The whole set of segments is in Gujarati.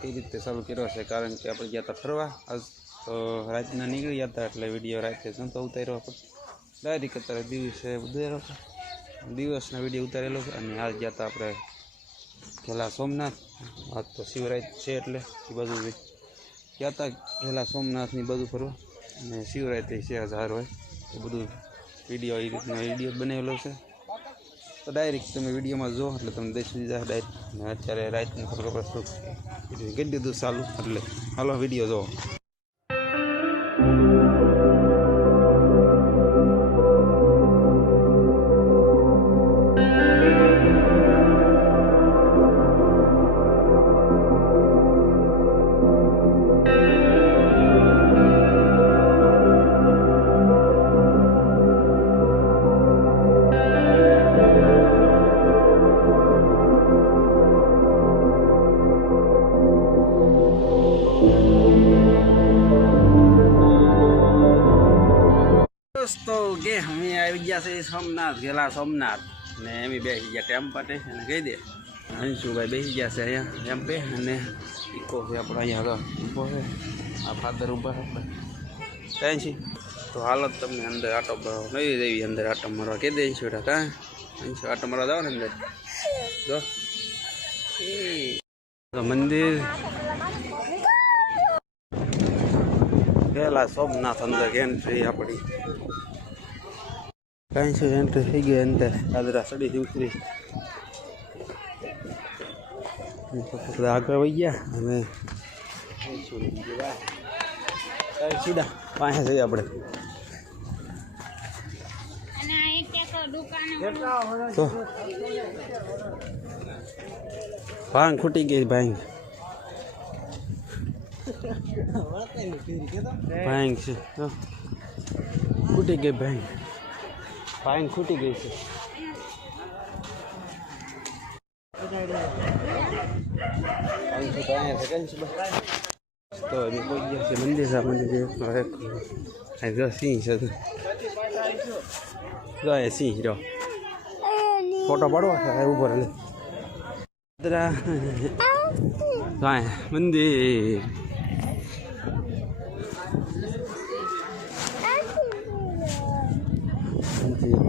કઈ રીતે ચાલુ કર્યો છે? કારણ કે આપણે ગયા હતા ફરવા. આજ તો રાતના નીકળી ગયા હતા એટલે વીડિયો રાતે સંતો ઉતાર્યો ડાયરેક અત્યારે દિવસે ઉતાર્યો છે. દિવસના વીડિયો ઉતારેલો છે અને આજ ગયા હતા આપણે પેલા સોમનાથ. આજ તો શિવરાત છે એટલે એ બધું ગયા હતા પહેલાં સોમનાથની બધું ફરવા. અને શિવરાત્રિ છે, હજાર હોય. તો બધું વીડિયો એ રીતનો વીડિયો બનેલો છે. તો ડાયરેક્ટ તમે વિડીયોમાં જો, એટલે તમને દેખી જાય ડાયરેક્ટ અત્યારે રાતનું ખબર પડશે કરી દીધું ચાલુ? એટલે, હાલો વીડિયો જો દોસ્તો કે અમે આવી ગયા છે સોમનાથ ગયેલા સોમનાથ. ને એમ બેસી ગયા ટેમ્પા અને કહી દે. અંશુભાઈ બેસી ગયા છે અહીંયા ટેમ્પે અને ઇકો છે આપણે અહીંયા આગળ. ઊભો છે. આ ફાધર ઊભા છે. છે તો હાલ જ તમને અંદર આટો નવી દેવી અંદર આટો મારવા. કહી દે અંશુ બેટા કાં અંશુ આટો મારવા જાવ ને અંદર. તો મંદિર ગયેલા સોમનાથ અંદર એન્ટ્રી આપણી. કાંઈ છે એન્ટ્રી થઈ ગઈ અંદર દાદરા સડીથી ઉતરી. આગળ વહી ગયા અને સીધા પાસે જઈએ આપણે. તો ભાંગ ખૂટી ગઈ ભાંગ. ભાંગ છે. ખૂટી ગઈ ભાંગ ભાંગ ખૂટી ગઈ છે. તો અમે કોઈ ગયા છે મંદિર છે આ હવે જો સિંહ છે જો આ સિંહ જો ફોટો પાડવા મંદિર. મંદિર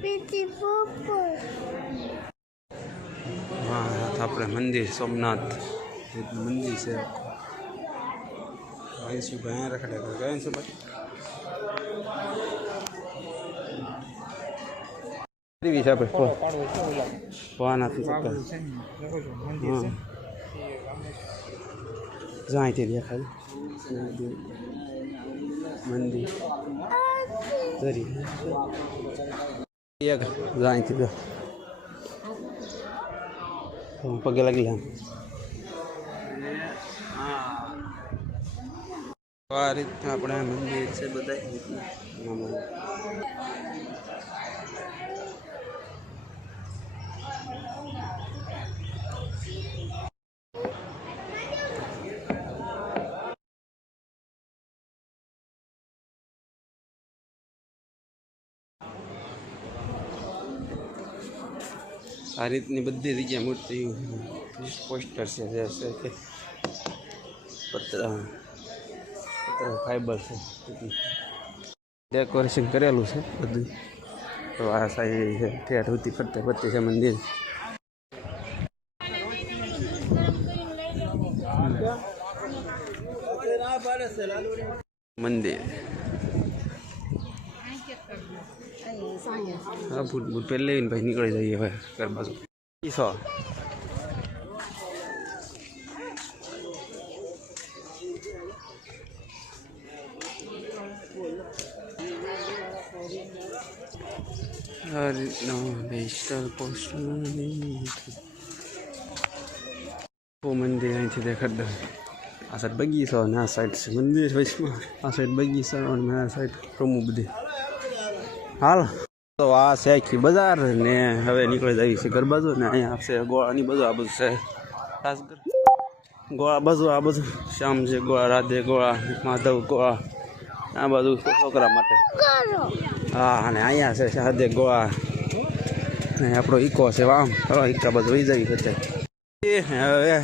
પીટી પોપર હા આપણે મંદિર સોમનાથ એક મંદિર છે આયુષભાઈ અહીંયા રખડે કરે ગયા છે ભાઈ કેવી છે આપણે કહો. વાનાથી ચક્કર હા જાયથી દેખાય મંદિર જરી એક જાયથી બે પગે લાગી આમ આ રીતના આપણે મંદિર છે બધા આ રીતની બધી જગ્યાએ મૂર્તિ પોસ્ટર છે જે છે કે પતરા પતરા ફાઈબર છે ડેકોરેશન કરેલું છે બધું તો આ સાઈડ છે ઠેઠ સુધી ફરતે ફરતે છે મંદિર મંદિર હા ભૂત ભૂત પહેલે ને ભાઈ નીકળી જઈએ હવે ઘર બાજુ ઈસો આ રીતનો ડિજિટલ પોસ્ટ મંદિર અહીંથી દેખાડ દે આ સાઈડ બગીચો અને આ સાઈડ છે મંદિર વચમાં આ સાઈડ બગીચો અને આ સાઈડ રમવું બધી હાલ તો આ છે આખી બજાર ને હવે નીકળી જવી છે ઘર બાજુ ને અહીંયા છે ગોળાની બધું આ બધું છે ખાસ ગોળા બધું આ બધું શ્યામ છે ગોળા રાધે ગોળા માધવ ગોળા આ બધું છોકરા માટે. હા, અને અહીંયા છે રાધે ગોળા આપણો ઈકો છે આમ હવે ઈકા બધું વહી જાય છે હવે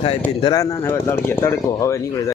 ખાઈ પીને ધરાના ને હવે તડકે તડકો, હવે નીકળી જાય.